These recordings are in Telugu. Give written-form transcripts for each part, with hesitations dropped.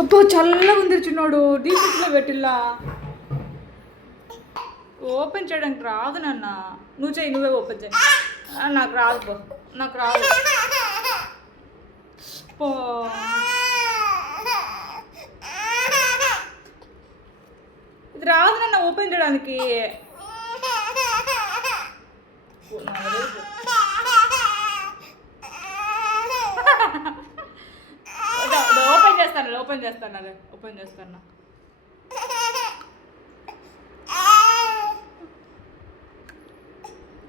అబ్బో చల్లగా ఉంది చిన్నోడు. డీప్ ఫ్రిడ్జ్లో పెట్టిల్లా. ఓపెన్ చేయడానికి రాదు నాన్న. నువ్వు చెయ్యి, నువ్వే ఓపెన్ చేయి. నాకు రాదు పో, నాకు రాదు పో. ఇది రాదు నాన్న ఓపెన్ చేయడానికి. ఓపెన్ చేస్తాను అదే ఓపెన్ చేస్తాను.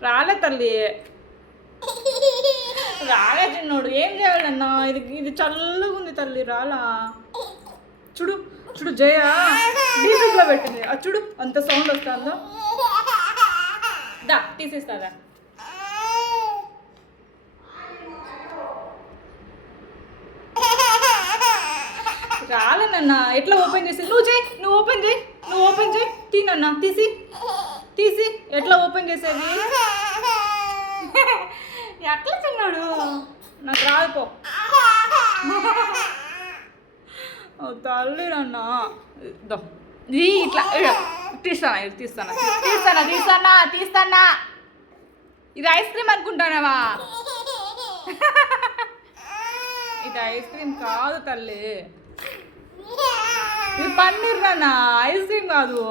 రాలే తల్లి, రాలే చిన్నోడు. ఏం చేయాలన్నా? ఇది చల్లగా ఉంది తల్లి. రాలా చూడు చూడు. జయ డీపీలో పెట్టింది. అది చూడు అంత సౌండ్ వస్తుందో. దా తీసేస్తాదా. రాలేనన్నా. ఎట్లా ఓపెన్ చేసి? నువ్వు చేయి, నువ్వు ఓపెన్ చేయి, నువ్వు ఓపెన్ చేయి. తీనన్నా తీసి తీసి. ఎట్లా ఓపెన్ చేసేది? ఎట్లా చిన్నాడు? నాకు రాదు పో. తల్లి నన్న ఇట్లా తీస్తానా తీస్తానా తీస్తానా తీస్తానా తీస్తానా. ఇది ఐస్ క్రీమ్ అనుకుంటానావా? ఇది ఐస్ క్రీమ్ కాదు తల్లి, ఇది పన్నీర్ నాన్న, ఐస్ క్రీమ్ కాదు.